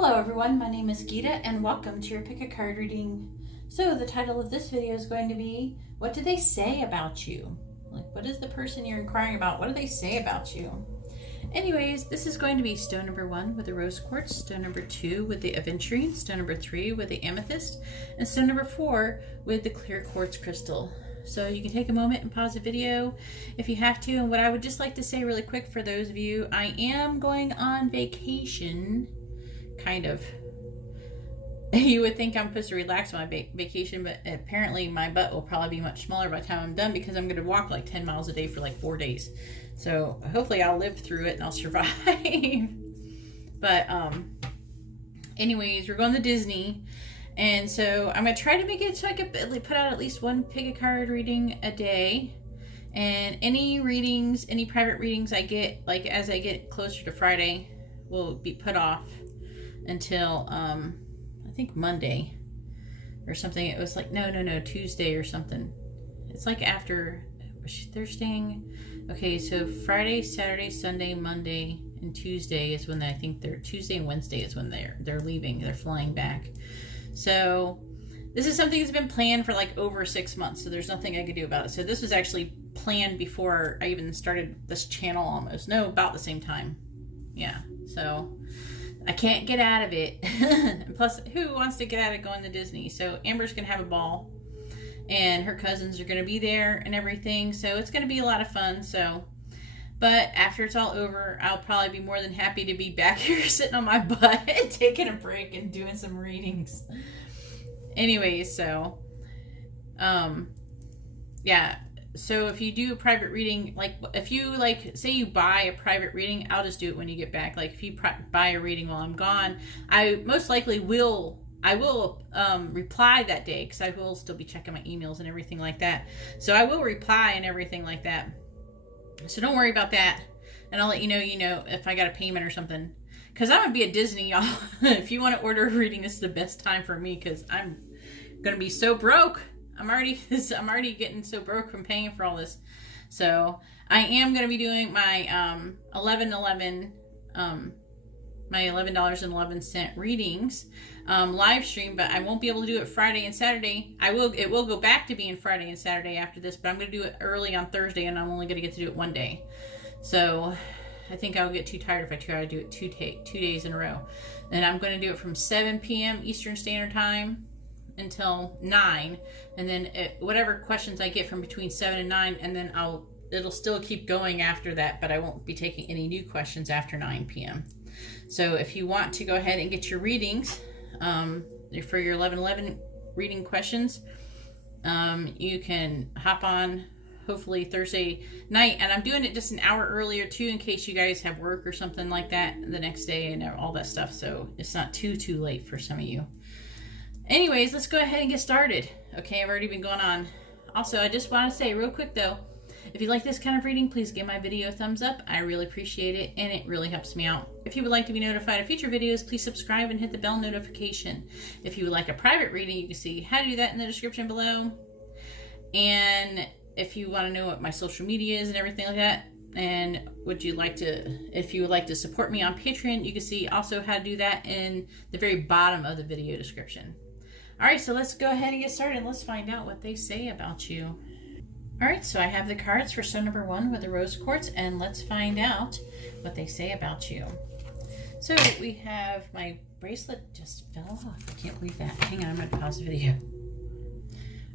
Hello everyone, my name is Geeta and welcome to your pick a card reading. So the title of this video is going to be, what do they say about you? Like, what is the person you're inquiring about? What do they say about you? Anyways, this is going to be stone number 1 with the rose quartz, stone number 2 with the aventurine, stone number 3 with the amethyst, and stone number 4 with the clear quartz crystal. So you can take a moment and pause the video if you have to. And what I would just like to say really quick for those of you, I am going on vacation. Kind of. You would think I'm supposed to relax on my vacation, but apparently my butt will probably be much smaller by the time I'm done because I'm going to walk like 10 miles a day for like 4 days. So hopefully I'll live through it and I'll survive. But anyways, we're going to Disney. And so I'm going to try to make it so I can put out at least one pick a card reading a day. And any readings, any private readings I get, like as I get closer to Friday, will be put off until I think Monday or something. It was like no Tuesday or something. It's like after they're staying. Okay, so Friday, Saturday, Sunday, Monday, and Tuesday is when I think they're Tuesday and Wednesday is when they're leaving. They're flying back. So this is something that's been planned for like over 6 months. So there's nothing I could do about it. So this was actually planned before I even started this channel almost. No, about the same time. Yeah. So I can't get out of it. Plus, who wants to get out of going to Disney? So Amber's going to have a ball. And her cousins are going to be there and everything. So it's going to be a lot of fun. So, but after it's all over, I'll probably be more than happy to be back here sitting on my butt, taking a break and doing some readings. Anyways, so, yeah. So if you do a private reading, like if you say you buy a private reading, I'll just do it when you get back. Like if you buy a reading while I'm gone, I most likely will reply that day because I will still be checking my emails and everything like that. So I will reply and everything like that. So don't worry about that. And I'll let you know, if I got a payment or something. Because I'm going to be at Disney, y'all. If you want to order a reading, this is the best time for me because I'm going to be so broke. I'm already getting so broke from paying for all this. So I am going to be doing my my $11.11 readings live stream, but I won't be able to do it Friday and Saturday. It will go back to being Friday and Saturday after this, but I'm going to do it early on Thursday, and I'm only going to get to do it one day. So I think I'll get too tired if I try to do it two days in a row. And I'm going to do it from 7 p.m. Eastern Standard Time until 9, and then whatever questions I get from between 7 and 9, and then it'll still keep going after that, but I won't be taking any new questions after 9 p.m. So if you want to go ahead and get your readings for your 11/11 reading questions, you can hop on hopefully Thursday night, and I'm doing it just an hour earlier too in case you guys have work or something like that the next day and all that stuff, so it's not too late for some of you. Anyways, let's go ahead and get started. Okay, I've already been going on. Also, I just want to say real quick though, if you like this kind of reading, please give my video a thumbs up. I really appreciate it, and it really helps me out. If you would like to be notified of future videos, please subscribe and hit the bell notification. If you would like a private reading, you can see how to do that in the description below. And if you want to know what my social media is and everything like that, and if you would like to support me on Patreon, you can see also how to do that in the very bottom of the video description. All right, so let's go ahead and get started. Let's find out what they say about you. All right, so I have the cards for stone number 1 with the rose quartz, and let's find out what they say about you. So we have my bracelet just fell off. I can't believe that. Hang on, I'm going to pause the video.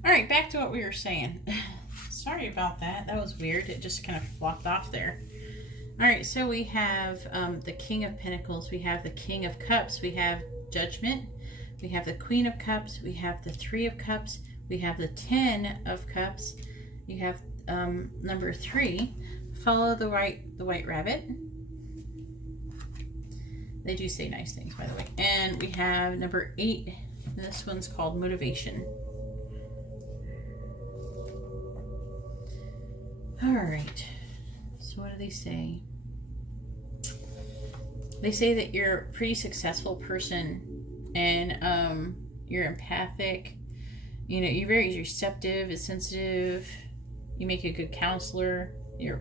All right, back to what we were saying. Sorry about that. That was weird. It just kind of flopped off there. All right, so we have the King of Pentacles. We have the King of Cups. We have Judgment. We have the Queen of Cups. We have the 3 of Cups. We have the 10 of Cups. You have number 3, follow the white rabbit. They do say nice things, by the way. And we have number 8. This one's called motivation. All right. So what do they say? They say that you're a pretty successful person, and you're empathic. You know, you're very receptive and sensitive. You make a good counselor.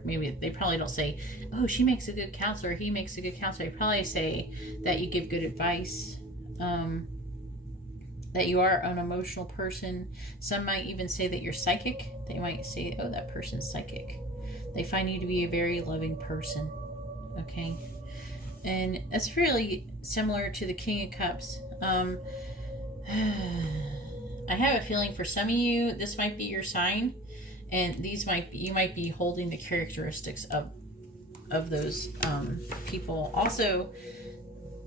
maybe they probably don't say, oh, she makes a good counselor, he makes a good counselor. They probably say that you give good advice, that you are an emotional person. Some might even say that you're psychic. They might say, oh, that person's psychic. They find you to be a very loving person. Okay. And that's really similar to the King of Cups. I have a feeling for some of you, this might be your sign, and you might be holding the characteristics of those people. Also,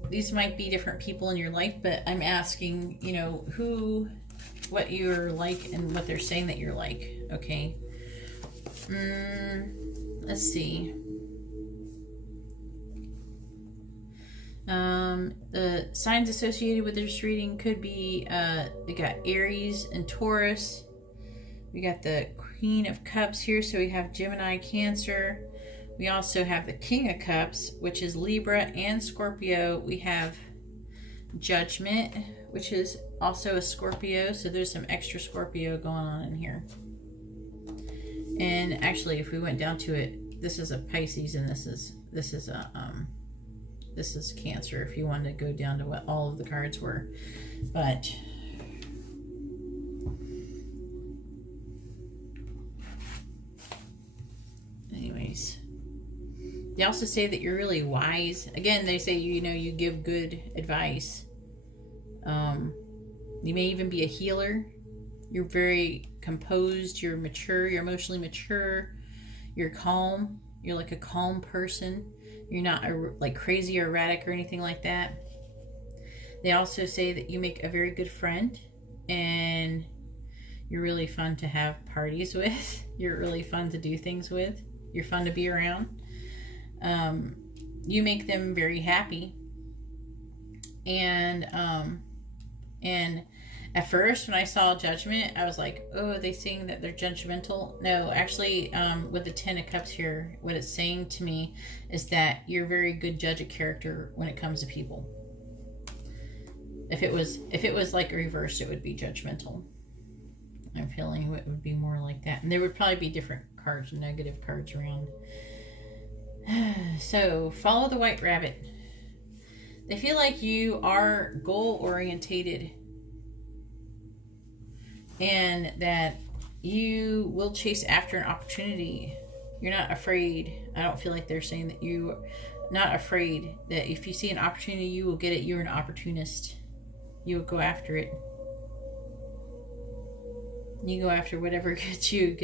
these might be different people in your life, but I'm asking, what you're like and what they're saying that you're like. Okay. Let's see. The signs associated with this reading could be, we got Aries and Taurus. We got the Queen of Cups here, so we have Gemini, Cancer. We also have the King of Cups, which is Libra and Scorpio. We have Judgment, which is also a Scorpio, so there's some extra Scorpio going on in here. And actually, if we went down to it, this is a Pisces, and this is Cancer, if you wanted to go down to what all of the cards were. But anyways, they also say that you're really wise. Again, they say, you give good advice. You may even be a healer. You're very composed. You're mature. You're emotionally mature. You're calm. You're like a calm person. You're not like crazy or erratic or anything like that. They also say that you make a very good friend, and you're really fun to have parties with. You're really fun to do things with. You're fun to be around. You make them very happy. And at first, when I saw Judgment, I was like, oh, are they saying that they're judgmental? No, actually, with the Ten of Cups here, what it's saying to me is that you're a very good judge of character when it comes to people. If it was like reversed, it would be judgmental. I'm feeling it would be more like that. And there would probably be different cards, negative cards around. So, follow the White Rabbit. They feel like you are goal-orientated, and that you will chase after an opportunity. You're not afraid. I don't feel like they're saying that you're not afraid, that if you see an opportunity, you will get it. You're an opportunist. You will go after it. You go after whatever gets you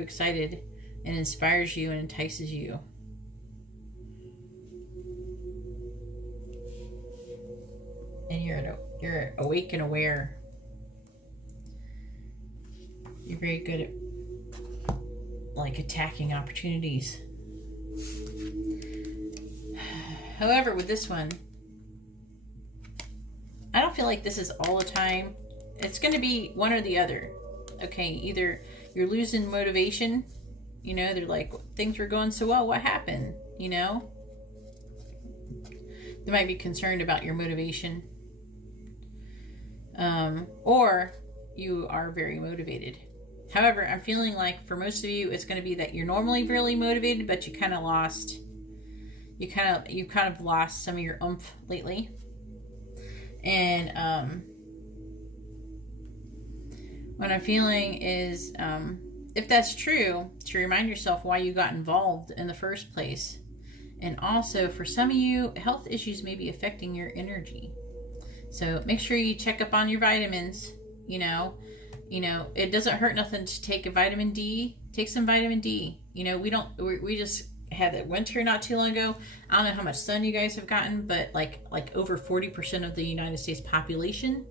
excited and inspires you and entices you. And you're awake and aware. You're very good at like attacking opportunities. However, with this one, I don't feel like this is all the time. It's going to be one or the other. Okay, either you're losing motivation, they're like, things were going so well, what happened? They might be concerned about your motivation. Or you are very motivated. However, I'm feeling like for most of you, it's going to be that you're normally really motivated, but you kind of lost some of your oomph lately. And what I'm feeling is, if that's true, to remind yourself why you got involved in the first place. And also, for some of you, health issues may be affecting your energy. So make sure you check up on your vitamins. It doesn't hurt nothing to take a vitamin D. Take some vitamin D. We just had the winter not too long ago. I don't know how much sun you guys have gotten, but like over 40% of the United States population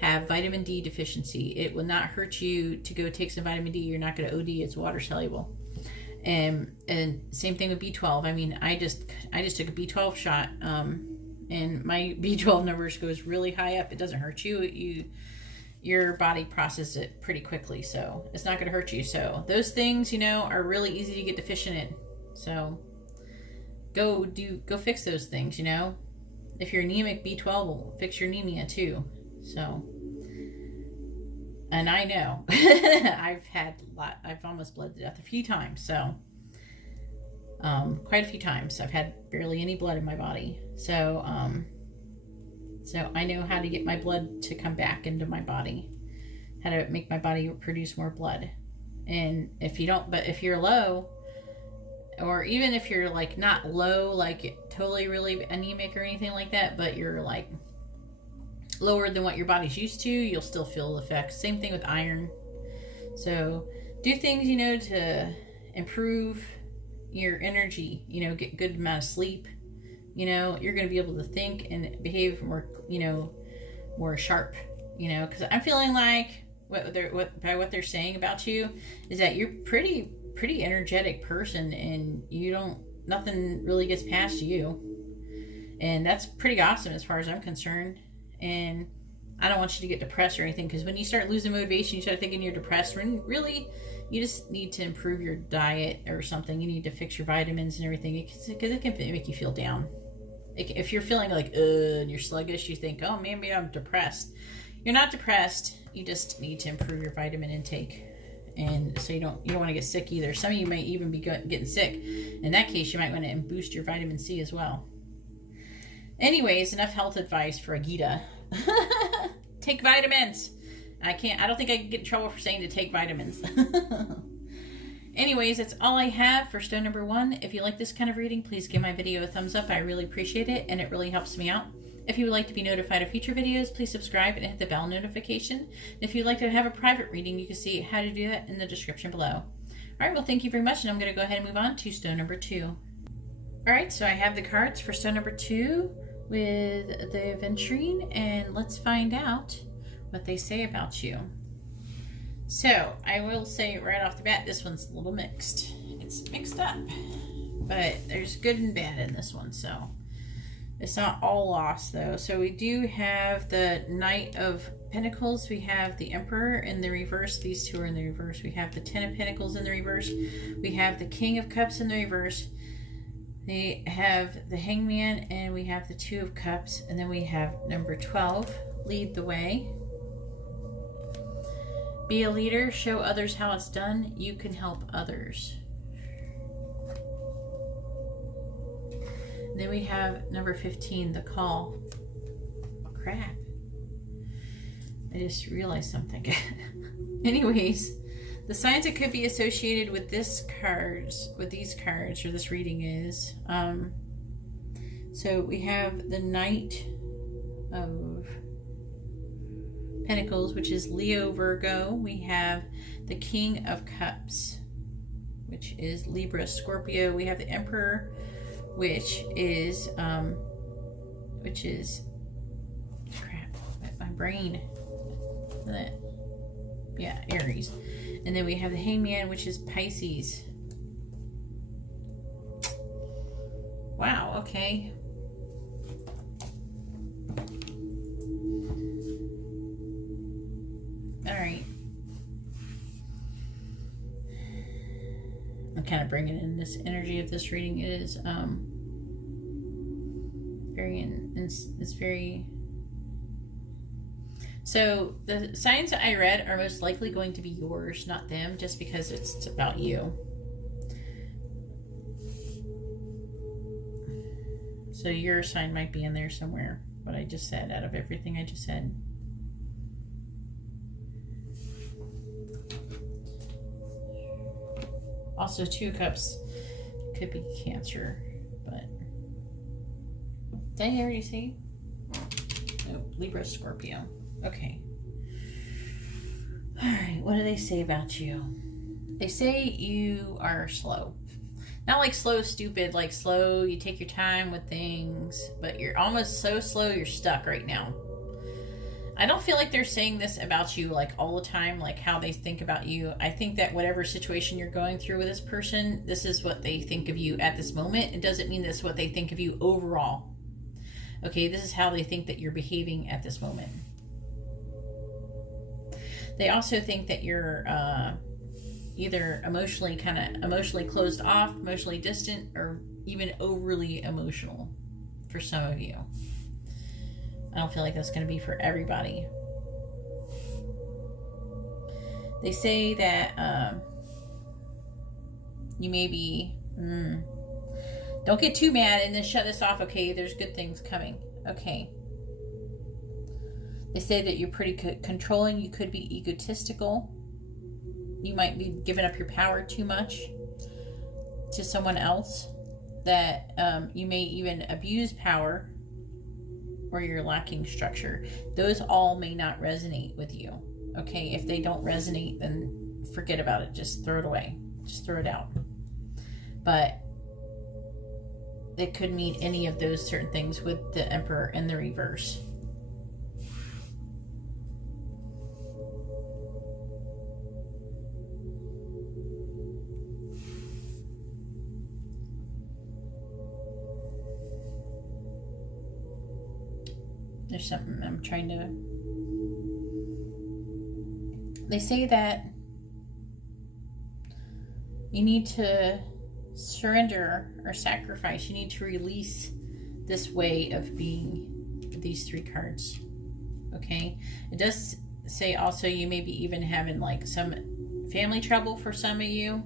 have vitamin D deficiency. It will not hurt you to go take some vitamin D. You're not going to OD. It's water soluble. And same thing with B12. I mean, I just took a B12 shot, and my B12 numbers goes really high up. It doesn't hurt you. Your body processes it pretty quickly, so it's not going to hurt you. So those things, are really easy to get deficient in. So go fix those things. If you're anemic, B12 will fix your anemia too. So, and I know I've almost bled to death a few times. So quite a few times. I've had barely any blood in my body. So I know how to get my blood to come back into my body, how to make my body produce more blood. And if you don't, but if you're low, or even if you're like not low, like totally really anemic or anything like that, but you're like lower than what your body's used to, you'll still feel the effects. Same thing with iron. So do things, to improve your energy, get good amount of sleep. You're going to be able to think and behave more, more sharp, because I'm feeling like by what they're saying about you is that you're pretty energetic person, and nothing really gets past you. And that's pretty awesome as far as I'm concerned. And I don't want you to get depressed or anything, because when you start losing motivation, you start thinking you're depressed, when really you just need to improve your diet or something. You need to fix your vitamins and everything, because it can make you feel down. If you're feeling like and you're sluggish, you think, oh, maybe I'm depressed. You're not depressed. You just need to improve your vitamin intake, and so you don't want to get sick either. Some of you may even be getting sick. In that case, you might want to boost your vitamin C as well. Anyways, enough health advice for Agita. Take vitamins. I don't think I can get in trouble for saying to take vitamins. Anyways, that's all I have for stone number 1. If you like this kind of reading, please give my video a thumbs up. I really appreciate it, and it really helps me out. If you would like to be notified of future videos, please subscribe and hit the bell notification. And if you'd like to have a private reading, you can see how to do that in the description below. All right, well, thank you very much, and I'm going to go ahead and move on to stone number 2. All right, so I have the cards for stone number 2 with the aventurine, and let's find out what they say about you. So I will say right off the bat, this one's a little mixed. It's mixed up, but there's good and bad in this one, so it's not all lost though. So we do have the Knight of Pentacles, we have the Emperor in the reverse, these two are in the reverse, we have the Ten of Pentacles in the reverse, we have the King of Cups in the reverse, they have the Hangman, and we have the Two of Cups, and then we have number 12, Lead the Way. Be a leader, show others how it's done, you can help others. And then we have number 15, the Call. Crap. I just realized something. Anyways, the signs that could be associated with these cards, or this reading is, so we have the Knight of Pentacles, which is Leo, Virgo. We have the King of Cups, which is Libra, Scorpio. We have the Emperor, which is crap, my brain. Yeah, Aries. And then we have the Hangman, which is Pisces. Wow, okay. Alright. I'm kind of bringing in this energy of this reading. It is it's very. So the signs that I read are most likely going to be yours, not them, just because it's about you. So your sign might be in there somewhere, what I just said, out of everything I just said. Also, Two of Cups could be Cancer, but did I already say? No, Libra, Scorpio. Okay. All right, what do they say about you? They say you are slow. Not like slow, stupid, like slow, you take your time with things, but you're almost so slow you're stuck right now. I don't feel like they're saying this about you like all the time, like how they think about you. I think that whatever situation you're going through with this person, this is what they think of you at this moment. It doesn't mean this is what they think of you overall. Okay, this is how they think that you're behaving at this moment. They also think that you're either emotionally closed off, emotionally distant, or even overly emotional for some of you. I don't feel like that's going to be for everybody. They say that you may be Don't get too mad and then shut this off. Okay, there's good things coming. Okay. They say that you're pretty controlling. You could be egotistical. You might be giving up your power too much to someone else. That you may even abuse power, or you're lacking structure. Those all may not resonate with you. Okay, if they don't resonate, then forget about it. Just throw it away. Just throw it out. But it could mean any of those certain things with the Emperor in the reverse. There's something I'm trying to... They say that you need to surrender or sacrifice. You need to release this way of being with these 3 cards. Okay? It does say also you may be even having like some family trouble for some of you.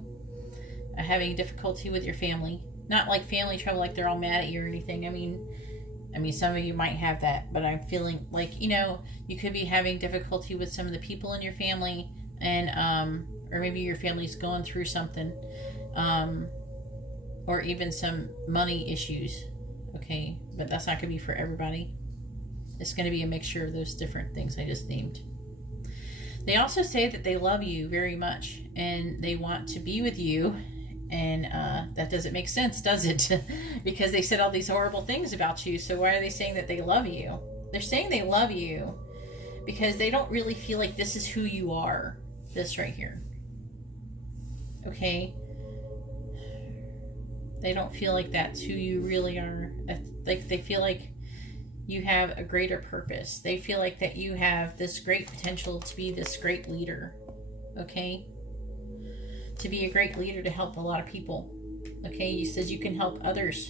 Having difficulty with your family. Not like family trouble like they're all mad at you or anything. I mean, some of you might have that, but I'm feeling like, you could be having difficulty with some of the people in your family, and or maybe your family's going through something, or even some money issues. Okay, but that's not going to be for everybody. It's going to be a mixture of those different things I just named. They also say that they love you very much, and they want to be with you. And that doesn't make sense, does it? Because they said all these horrible things about you. So why are they saying that they love you? They're saying they love you because they don't really feel like this is who you are. This right here. Okay? They don't feel like that's who you really are. Like they feel like you have a greater purpose. They feel like that you have this great potential to be this great leader. Okay? To be a great leader, to help a lot of people. Okay, he says you can help others.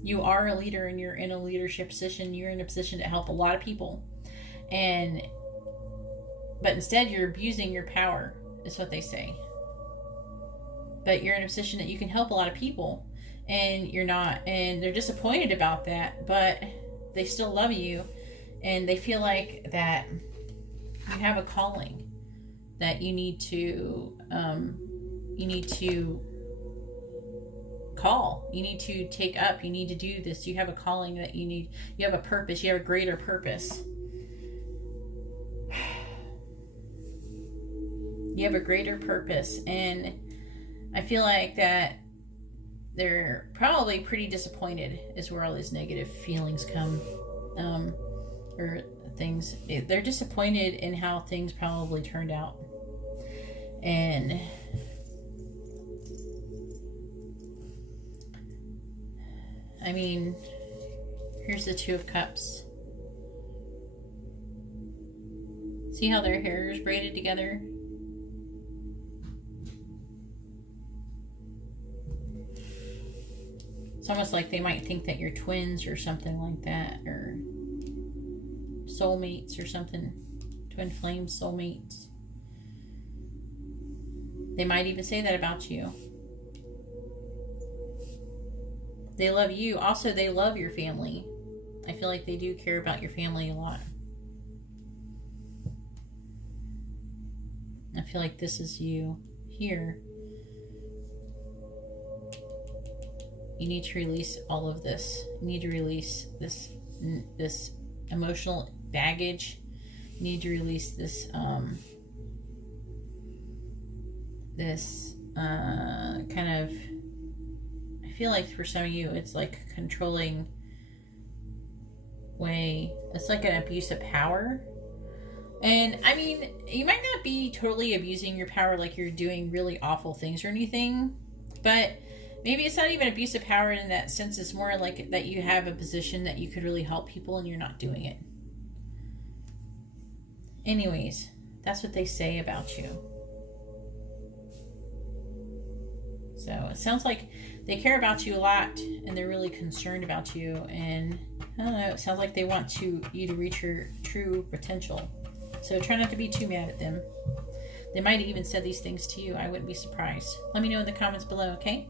You are a leader and you're in a leadership position. You're in a position to help a lot of people. But instead you're abusing your power, is what they say. But you're in a position that you can help a lot of people, and you're not. And they're disappointed about that, but they still love you, and they feel like that you have a calling that you need to call. You need to take up. You need to do this. You have a calling that you have a purpose. You have a greater purpose. You have a greater purpose. And I feel like that they're probably pretty disappointed is where all these negative feelings come. Or things. They're disappointed in how things probably turned out. And here's the 2 of Cups. See how their hair is braided together? It's almost like they might think that you're twins or something like that, or soulmates or something. Twin flames, soulmates. They might even say that about you. They love you. Also, they love your family. I feel like they do care about your family a lot. I feel like this is you here. You need to release all of this. You need to release this emotional baggage. You need to release this kind of, I feel like for some of you it's like a controlling way. It's like an abuse of power. And you might not be totally abusing your power like you're doing really awful things or anything, but maybe it's not even abuse of power in that sense. It's more like that you have a position that you could really help people and you're not doing it. Anyways, that's what they say about you. So it sounds like they care about you a lot and they're really concerned about you. And I don't know, it sounds like they want you to reach your true potential. So try not to be too mad at them. They might even said these things to you. I wouldn't be surprised. Let me know in the comments below, okay?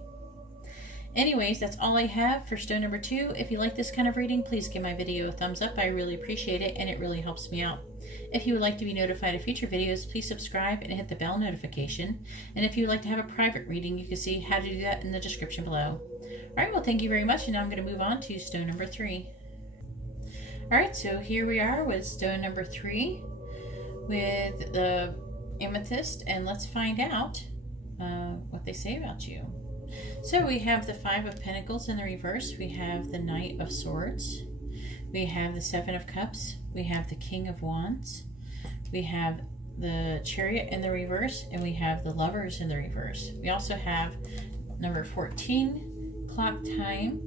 Anyways, that's all I have for stone number 2. If you like this kind of reading, please give my video a thumbs up. I really appreciate it, and it really helps me out. If you would like to be notified of future videos, please subscribe and hit the bell notification. And if you would like to have a private reading, you can see how to do that in the description below. Alright, well, thank you very much, and now I'm going to move on to stone number 3. Alright, so here we are with stone number 3 with the amethyst, and let's find out what they say about you. So we have the 5 of Pentacles in the reverse, we have the Knight of Swords, we have the 7 of Cups, we have the King of Wands, we have the Chariot in the reverse, and we have the Lovers in the reverse. We also have number 14, Clock Time,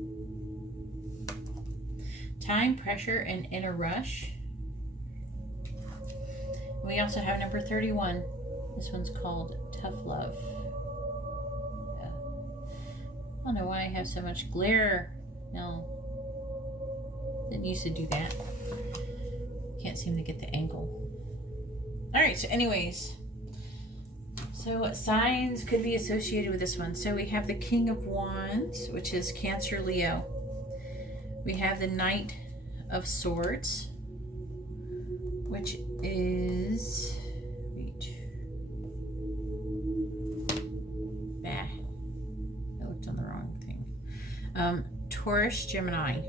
Time, Pressure, and Inner Rush. We also have number 31. This one's called Tough Love. I don't know why I have so much glare. No, didn't used to do that. Can't seem to get the angle. Alright, so anyways, so what signs could be associated with this one? So we have the King of Wands, which is Cancer, Leo. We have the Knight of Swords, which is, Taurus, Gemini.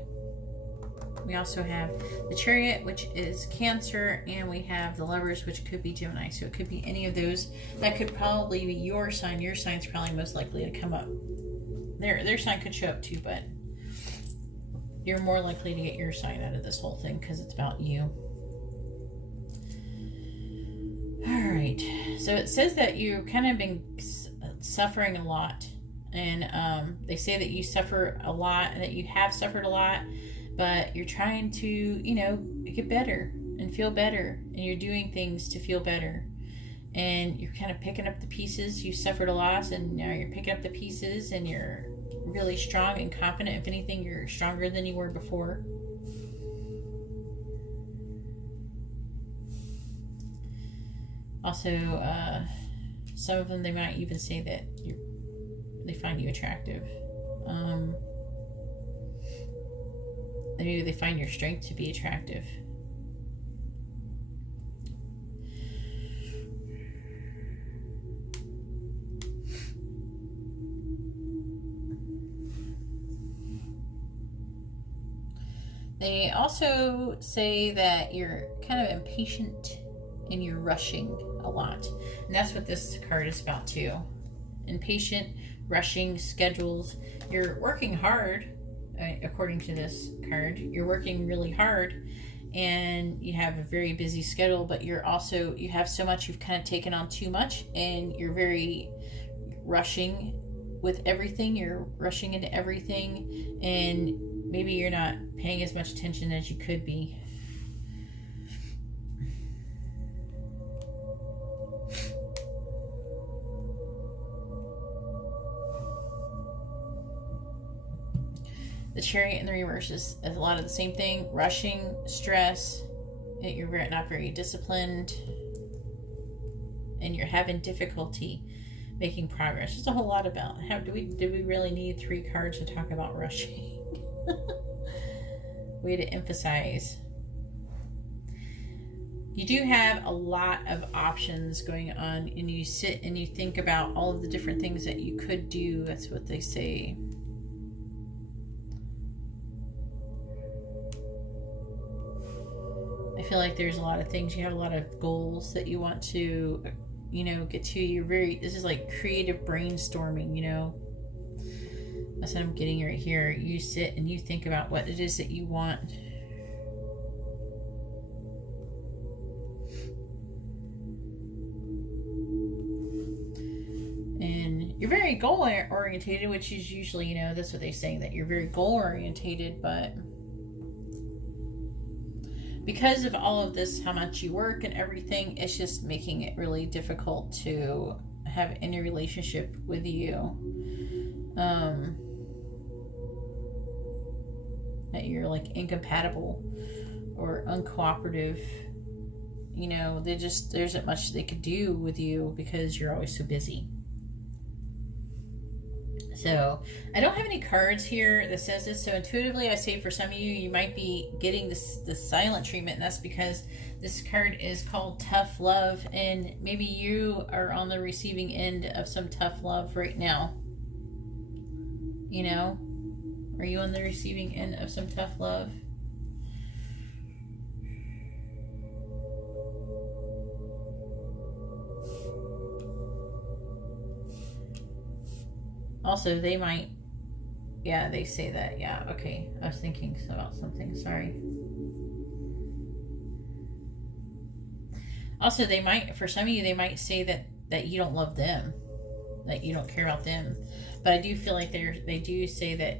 We also have the Chariot, which is Cancer, and we have the Lovers, which could be Gemini. So it could be any of those. That could probably be your sign. Your sign's probably most likely to come up. Their sign could show up too, but you're more likely to get your sign out of this whole thing because it's about you. Alright, so it says that you've kind of been suffering a lot. And they say that you suffer a lot and that you have suffered a lot, but you're trying to, you know, get better and feel better, and you're doing things to feel better, and you're kind of picking up the pieces. You suffered a loss, and now you're picking up the pieces, and you're really strong and confident. If anything, you're stronger than you were before. Also, some of them, they might even say that they find you attractive. Maybe they find your strength to be attractive. They also say that you're kind of impatient and you're rushing a lot. And that's what this card is about too. Impatient, rushing, schedules. You're working hard, according to this card. You're working really hard, and you have a very busy schedule, but you have so much, you've kind of taken on too much, and you're very rushing with everything. You're rushing into everything, and maybe you're not paying as much attention as you could be. The Chariot in the reverse is a lot of the same thing. Rushing, stress, you're not very disciplined, and you're having difficulty making progress. There's a whole lot about how do we really need 3 cards to talk about rushing? Way to emphasize. You do have a lot of options going on, and you sit and you think about all of the different things that you could do. That's what they say. I feel like there's a lot of things. You have a lot of goals that you want to, you know, get to. This is like creative brainstorming, you know. That's what I'm getting right here. You sit and you think about what it is that you want. And you're very goal orientated, which is usually, you know, that's what they say, that you're very goal orientated, but because of all of this, how much you work and everything, it's just making it really difficult to have any relationship with you. That you're like incompatible or uncooperative. You know, there isn't much they could do with you because you're always so busy. So I don't have any cards here that says this. So intuitively, I say for some of you, you might be getting the silent treatment, and that's because this card is called tough love, and maybe you are on the receiving end of some tough love right now. You know, are you on the receiving end of some tough love? Also, they might, yeah, they say that. Yeah, okay. I was thinking about something. Sorry. Also, they might, for some of you, they might say that you don't love them, that you don't care about them. But I do feel like they do say that,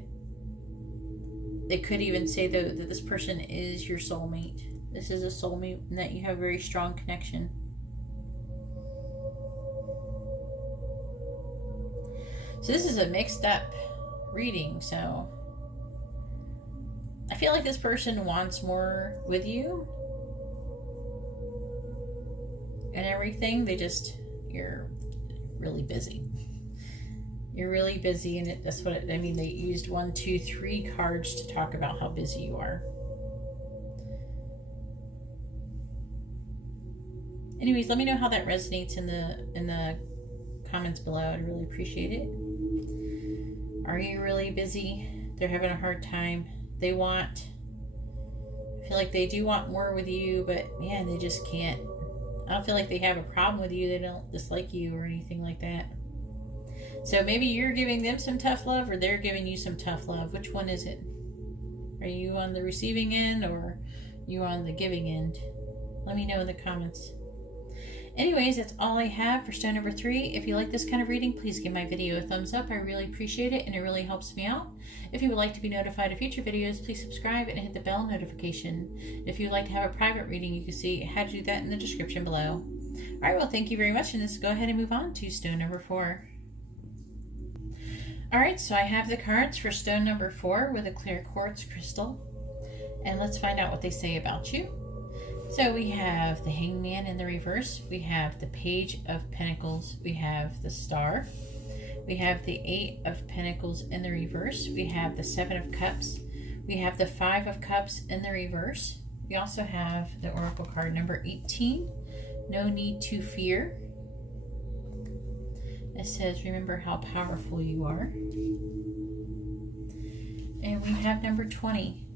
they could even say though that this person is your soulmate. This is a soulmate, and that you have a very strong connection. So this is a mixed up reading, so I feel like this person wants more with you and everything. You're really busy. You're really busy, and that's what I mean. They used 1, 2, 3 cards to talk about how busy you are. Anyways, let me know how that resonates in the comments below. I'd really appreciate it. Are you really busy? They're having a hard time. I feel like they do want more with you, but man, they just can't. I don't feel like they have a problem with you. They don't dislike you or anything like that. So maybe you're giving them some tough love, or they're giving you some tough love. Which one is it? Are you on the receiving end, or you on the giving end? Let me know in the comments. Anyways, that's all I have for stone number 3. If you like this kind of reading, please give my video a thumbs up. I really appreciate it, and it really helps me out. If you would like to be notified of future videos, please subscribe and hit the bell notification. If you would like to have a private reading, you can see how to do that in the description below. Alright, well, thank you very much, and let's go ahead and move on to stone number 4. Alright, so I have the cards for stone number 4 with a clear quartz crystal. And let's find out what they say about you. So we have the Hangman in the reverse. We have the Page of Pentacles. We have the Star. We have the 8 of Pentacles in the reverse. We have the 7 of Cups. We have the 5 of Cups in the reverse. We also have the Oracle card number 18. No need to fear. It says, remember how powerful you are. And we have number 20.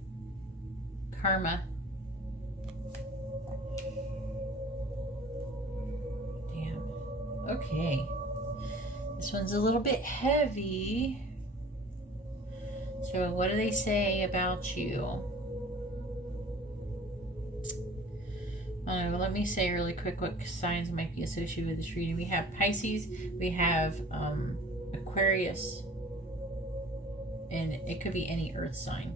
Karma. Okay, this one's a little bit heavy. So what do they say about you? Let me say really quick what signs might be associated with this reading. We have Pisces, we have Aquarius, and it could be any earth sign.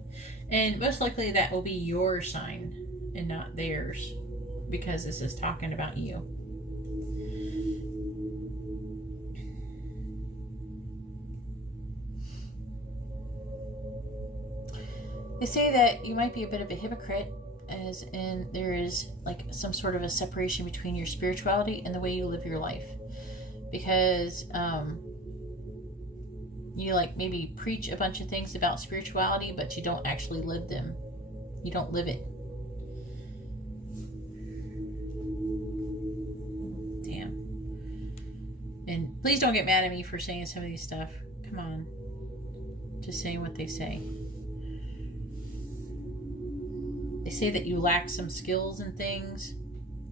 And most likely that will be your sign and not theirs, because this is talking about you. They say that you might be a bit of a hypocrite, as in there is like some sort of a separation between your spirituality and the way you live your life. Because you like maybe preach a bunch of things about spirituality, but you don't actually live them. You don't live it. Damn. And please don't get mad at me for saying some of these stuff. Come on. Just saying what they say. They say that you lack some skills and things.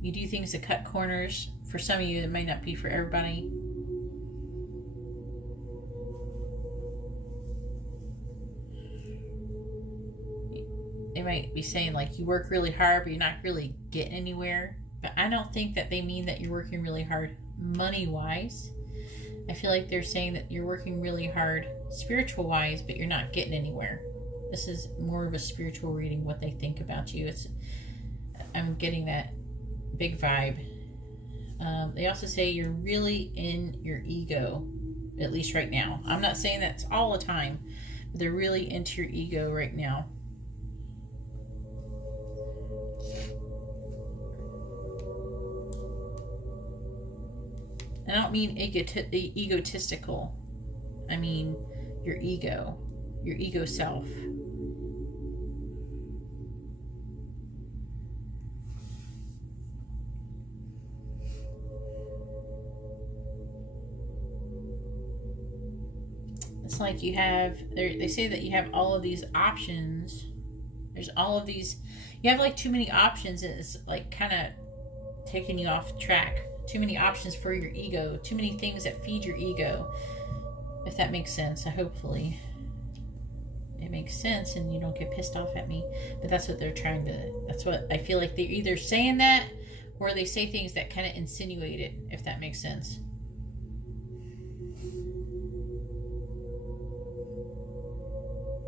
You do things to cut corners. For some of you, it might not be for everybody. They might be saying like you work really hard, but you're not really getting anywhere. But I don't think that they mean that you're working really hard money-wise. I feel like they're saying that you're working really hard spiritual-wise, but you're not getting anywhere. This is more of a spiritual reading, what they think about you. I'm getting that big vibe. They also say you're really in your ego, at least right now. I'm not saying that's all the time, but they're really into your ego right now. And I don't mean egotistical. I mean your ego self. It's like you have, they say that you have all of these options. There's all of these, you have like too many options, and it's like kind of taking you off track. Too many options for your ego, too many things that feed your ego, if that makes sense. Hopefully it makes sense and you don't get pissed off at me, but that's what they're trying to, that's what I feel like they're either saying, that or they say things that kind of insinuate it, if that makes sense.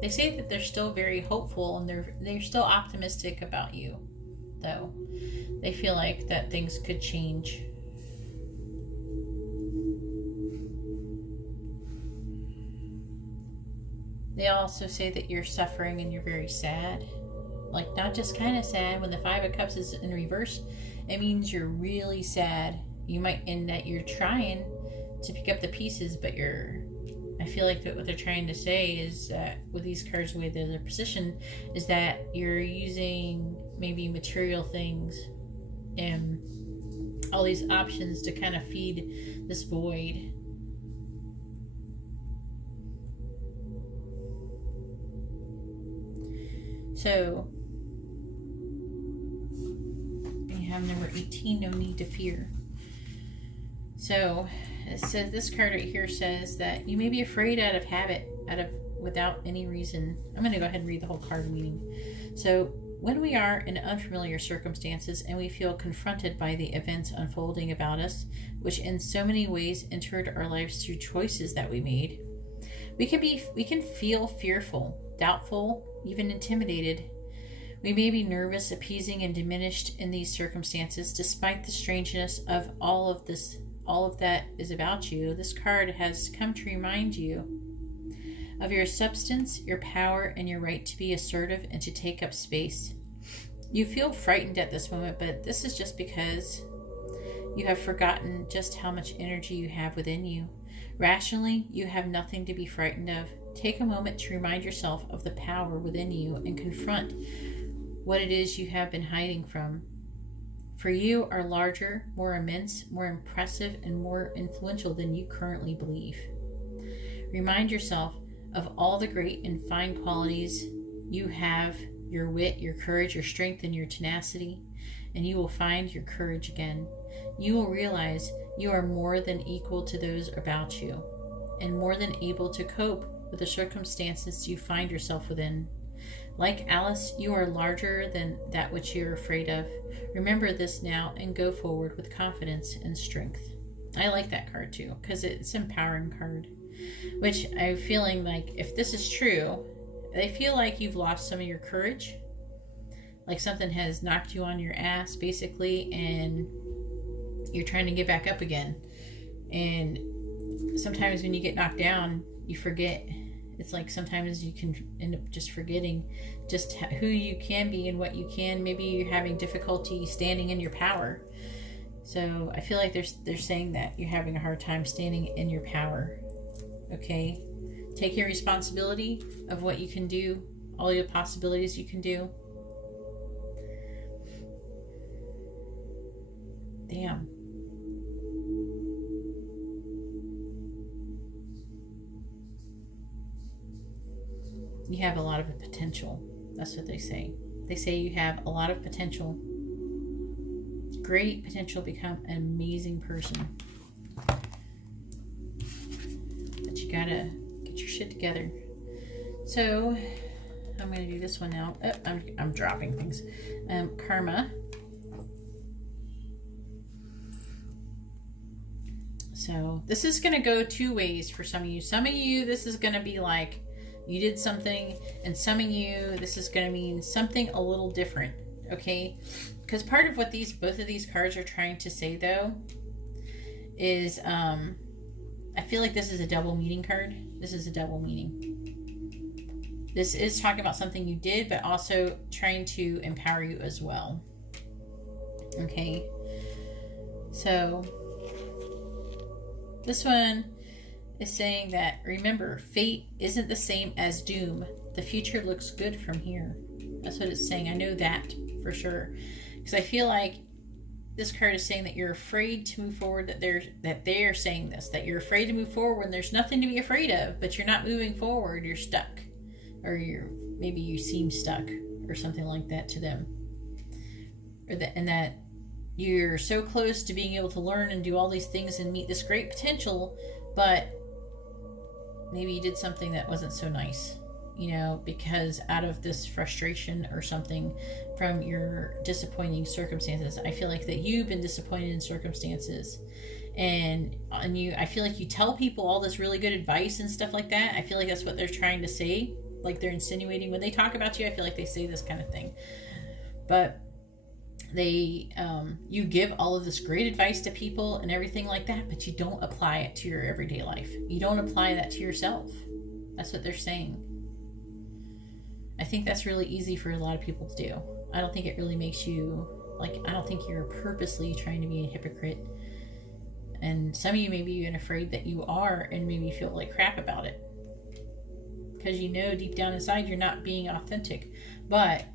They say that they're still very hopeful and they're still optimistic about you, though. They feel like that things could change. They also say that you're suffering and you're very sad. Like, not just kind of sad. When the Five of Cups is in reverse, it means you're really sad. You might, in that you're trying to pick up the pieces, but I feel like that what they're trying to say is that with these cards, the way they're positioned, is that you're using maybe material things and all these options to kind of feed this void. So, you have number 18, no need to fear. So, it says, this card right here says that you may be afraid out of habit, without any reason. I'm going to go ahead and read the whole card meaning. So, when we are in unfamiliar circumstances and we feel confronted by the events unfolding about us, which in so many ways entered our lives through choices that we made, we can feel fearful, doubtful, even intimidated. We may be nervous, appeasing, and diminished in these circumstances, despite the strangeness of all of that is about you. This card has come to remind you of your substance, your power, and your right to be assertive and to take up space. You feel frightened at this moment, but this is just because you have forgotten just how much energy you have within you. Rationally, you have nothing to be frightened of. Take a moment to remind yourself of the power within you and confront what it is you have been hiding from. For you are larger, more immense, more impressive, and more influential than you currently believe. Remind yourself of all the great and fine qualities you have, your wit, your courage, your strength, and your tenacity, and you will find your courage again. You will realize you are more than equal to those about you, and more than able to cope with the circumstances you find yourself within. Like Alice, you are larger than that which you're afraid of. Remember this now and go forward with confidence and strength. I like that card too, because it's an empowering card, which I'm feeling like, if this is true, they feel like you've lost some of your courage, like something has knocked you on your ass basically, and you're trying to get back up again. And sometimes when you get knocked down, you forget. It's like sometimes you can end up just forgetting just who you can be and what you can. Maybe you're having difficulty standing in your power. So I feel like they're saying that you're having a hard time standing in your power. Okay? Take your responsibility of what you can do, all your possibilities you can do. Damn. You have a lot of potential. That's what they say. They say you have a lot of potential. Great potential to become an amazing person. But you gotta get your shit together. So, I'm gonna do this one now. Oh, I'm dropping things. Karma. So, this is gonna go two ways for some of you. Some of you, this is gonna be like, you did something, and some of you, this is going to mean something a little different, okay? Because part of what both of these cards are trying to say, though, is, I feel like this is a double meaning card. This is a double meaning. This is talking about something you did, but also trying to empower you as well, okay? So, this one is saying that, remember, fate isn't the same as doom. The future looks good from here. That's what it's saying. I know that for sure. Because I feel like this card is saying that you're afraid to move forward, that they're saying this, that you're afraid to move forward when there's nothing to be afraid of, but you're not moving forward, you're stuck. Or maybe you seem stuck or something like that to them. And that you're so close to being able to learn and do all these things and meet this great potential, but maybe you did something that wasn't so nice, because out of this frustration or something from your disappointing circumstances. I feel like that you've been disappointed in circumstances, and I feel like you tell people all this really good advice and stuff like that. I feel like that's what they're trying to say, like they're insinuating when they talk about you. I feel like they say this kind of thing, but you give all of this great advice to people and everything like that, but you don't apply it to your everyday life. You don't apply that to yourself. That's what they're saying. I think that's really easy for a lot of people to do. I don't think it really makes you, I don't think you're purposely trying to be a hypocrite. And some of you maybe even afraid that you are, and maybe feel like crap about it. Because deep down inside you're not being authentic. But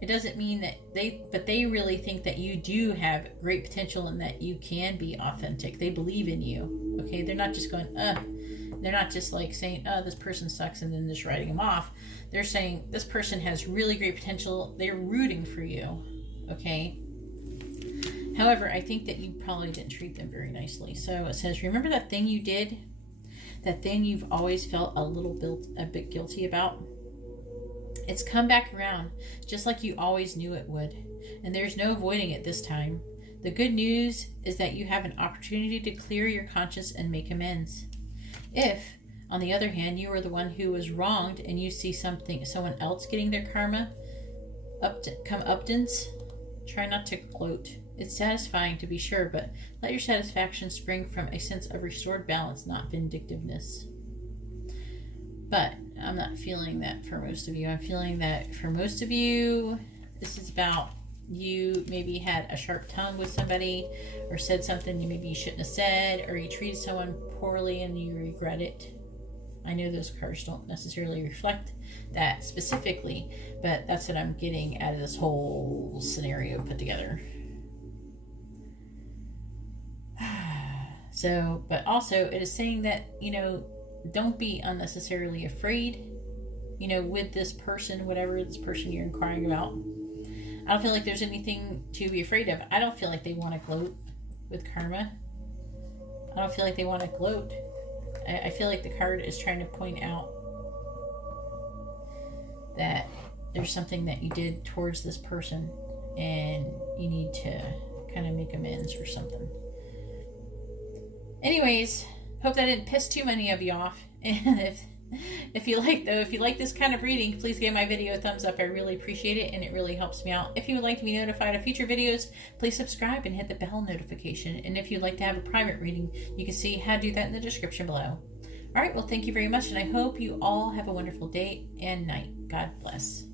it doesn't mean that they really think that you do have great potential and that you can be authentic. They believe in you. Okay, they're not just going, they're not just like saying, this person sucks and then just writing them off. They're saying this person has really great potential. They're rooting for you. Okay. However, I think that you probably didn't treat them very nicely. So it says, remember that thing you did? That thing you've always felt a bit guilty about? It's come back around, just like you always knew it would. And there's no avoiding it this time. The good news is that you have an opportunity to clear your conscience and make amends. If, on the other hand, you are the one who was wronged and you see someone else getting their karma come updance, try not to gloat. It's satisfying to be sure, but let your satisfaction spring from a sense of restored balance, not vindictiveness. But I'm not feeling that for most of you. I'm feeling that for most of you, this is about you maybe had a sharp tongue with somebody or said something maybe you shouldn't have said, or you treated someone poorly and you regret it. I know those cards don't necessarily reflect that specifically, but that's what I'm getting out of this whole scenario put together. So, but also it is saying that, don't be unnecessarily afraid, with this person, whatever this person you're inquiring about. I don't feel like there's anything to be afraid of. I don't feel like they want to gloat with karma. I don't feel like they want to gloat. I feel like the card is trying to point out that there's something that you did towards this person and you need to kind of make amends or something. Anyways, hope that didn't piss too many of you off. And if you like this kind of reading, please give my video a thumbs up. I really appreciate it, and it really helps me out. If you would like to be notified of future videos, please subscribe and hit the bell notification. And if you'd like to have a private reading, you can see how to do that in the description below. All right, well, thank you very much, and I hope you all have a wonderful day and night. God bless.